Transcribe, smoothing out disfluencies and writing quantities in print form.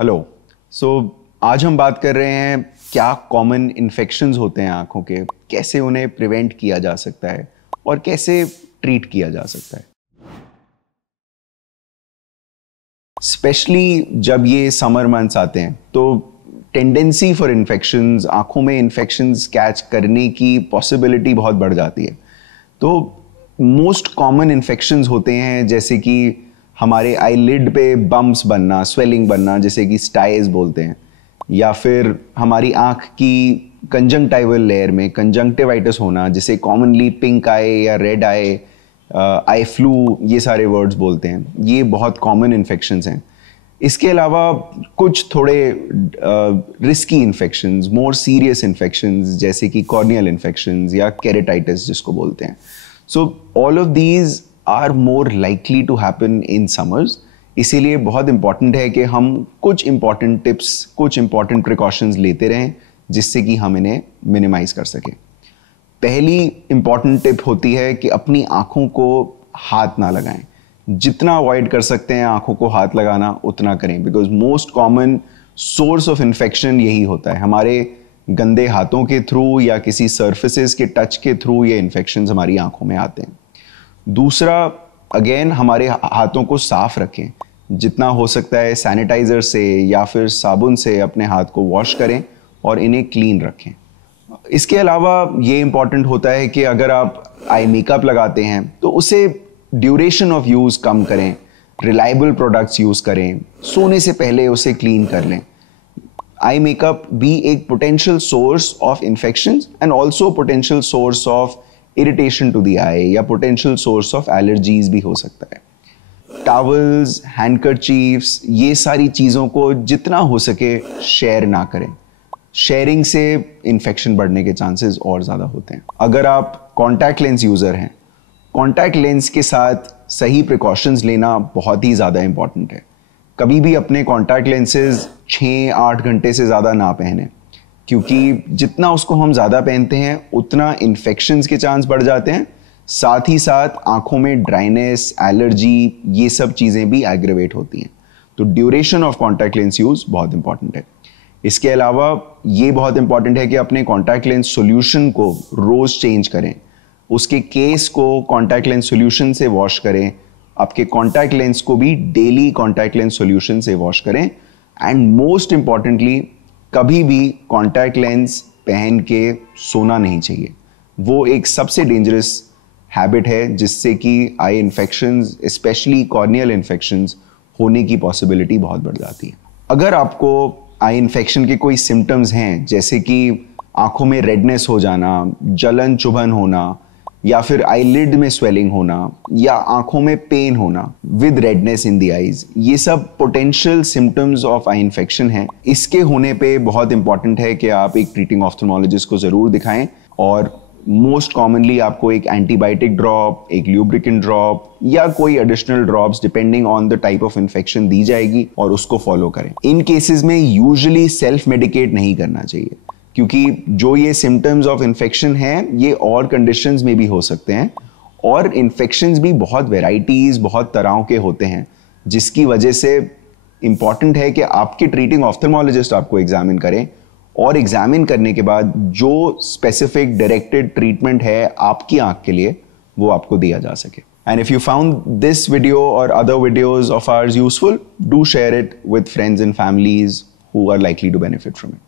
Hello. सो आज हम बात कर रहे हैं क्या कॉमन इन्फेक्शंस होते हैं आंखों के, कैसे उन्हें प्रिवेंट किया जा सकता है और कैसे ट्रीट किया जा सकता है। स्पेशली जब ये समर मंथ्स आते हैं तो टेंडेंसी फॉर इन्फेक्शंस, आंखों में इन्फेक्शंस कैच करने की पॉसिबिलिटी बहुत बढ़ जाती है। तो मोस्ट कॉमन इन्फेक्शंस होते हैं जैसे कि हमारे आईलिड पे बम्प्स बनना, स्वेलिंग बनना, जैसे कि स्टाइज बोलते हैं, या फिर हमारी आंख की कंजंक्टिवल लेयर में कंजंक्टिवाइटिस होना, जिसे कॉमनली पिंक आई या रेड आई, आई फ्लू, ये सारे वर्ड्स बोलते हैं। ये बहुत कॉमन इन्फेक्शंस हैं। इसके अलावा कुछ थोड़े risky infections, more serious infections, जैसे कि कॉर्नियल इन्फेक्शंस या केरेटाइटिस जिसको बोलते हैं। So all of these are more likely to happen in summers. इसीलिए बहुत इंपॉर्टेंट है कि हम कुछ इंपॉर्टेंट टिप्स, कुछ इंपॉर्टेंट प्रिकॉशंस लेते रहें जिससे कि हम इन्हें मिनिमाइज कर सकें। पहली इंपॉर्टेंट टिप होती है कि अपनी आंखों को हाथ ना लगाएं। जितना अवॉइड कर सकते हैं आंखों को हाथ लगाना उतना करें, because most common source of infection यही होता है। हमारे गंदे हाथों के थ्रू या किसी सर्फेसेस के टच के थ्रू ये इन्फेक्शंस हमारी आंखों में आते हैं। दूसरा, अगेन हमारे हाथों को साफ रखें। जितना हो सकता है सैनिटाइजर से या फिर साबुन से अपने हाथ को वॉश करें और इन्हें क्लीन रखें। इसके अलावा ये इंपॉर्टेंट होता है कि अगर आप आई मेकअप लगाते हैं तो उसे ड्यूरेशन ऑफ यूज कम करें, रिलायबल प्रोडक्ट्स यूज करें, सोने से पहले उसे क्लीन कर लें। आई मेकअप भी एक potential source of infections and also potential source of irritation to the eye या पोटेंशियल सोर्स ऑफ एलर्जीज भी हो सकता है। टॉवल्स, हैंडकरचीफ्स, ये सारी चीज़ों को जितना हो सके शेयर ना करें। शेयरिंग से इन्फेक्शन बढ़ने के चांसेस और ज़्यादा होते हैं। अगर आप कॉन्टैक्ट लेंस यूज़र हैं, कॉन्टैक्ट लेंस के साथ सही प्रिकॉशंस लेना बहुत ही ज़्यादा इंपॉर्टेंट है। कभी भी अपने कॉन्टैक्ट लेंसेज 6-8 घंटे से ज़्यादा ना पहने, क्योंकि जितना उसको हम ज़्यादा पहनते हैं उतना इन्फेक्शंस के चांस बढ़ जाते हैं। साथ ही साथ आंखों में ड्राइनेस, एलर्जी, ये सब चीज़ें भी एग्रेवेट होती हैं। तो duration of contact lens use बहुत इंपॉर्टेंट है। इसके अलावा ये बहुत इंपॉर्टेंट है कि अपने कॉन्टैक्ट लेंस सॉल्यूशन को रोज़ चेंज करें। उसके केस को कॉन्टैक्ट लेंस सॉल्यूशन से वॉश करें। आपके कॉन्टैक्ट लेंस को भी डेली कॉन्टैक्ट लेंस सॉल्यूशन से वॉश करें। एंड मोस्ट इंपॉर्टेंटली, कभी भी कॉन्टैक्ट लेंस पहन के सोना नहीं चाहिए। वो एक सबसे डेंजरस हैबिट है जिससे कि आई इन्फेक्शंस, स्पेशली कॉर्नियल इन्फेक्शंस होने की पॉसिबिलिटी बहुत बढ़ जाती है। अगर आपको आई इन्फेक्शन के कोई सिम्टम्स हैं, जैसे कि आंखों में रेडनेस हो जाना, जलन चुभन होना, या फिर आईलिड में स्वेलिंग होना, या आंखों में पेन होना with redness in the eyes, ये सब potential symptoms of eye infection हैं। इसके होने पे बहुत इंपॉर्टेंट है कि आप एक ट्रीटिंग ऑफ्थल्मोलॉजिस्ट को जरूर दिखाएं। और मोस्ट कॉमनली आपको एक एंटीबायोटिक ड्रॉप, एक ल्यूब्रिकेंट ड्रॉप या कोई additional drops depending on the type of infection दी जाएगी और उसको फॉलो करें। इन केसेस में यूजुअली सेल्फ मेडिकेट नहीं करना चाहिए, क्योंकि जो ये सिम्टम्स ऑफ इन्फेक्शन हैं ये और कंडीशंस में भी हो सकते हैं, और इन्फेक्शंस भी बहुत वेराइटीज, बहुत तरह के होते हैं, जिसकी वजह से इंपॉर्टेंट है कि आपके ट्रीटिंग ऑफ्थल्मोलॉजिस्ट आपको एग्जामिन करें और एग्जामिन करने के बाद जो स्पेसिफिक डायरेक्टेड ट्रीटमेंट है आपकी आंख के लिए वो आपको दिया जा सके। And if you found this video और other videos of ours useful, do share it with friends and families who are likely to benefit from it.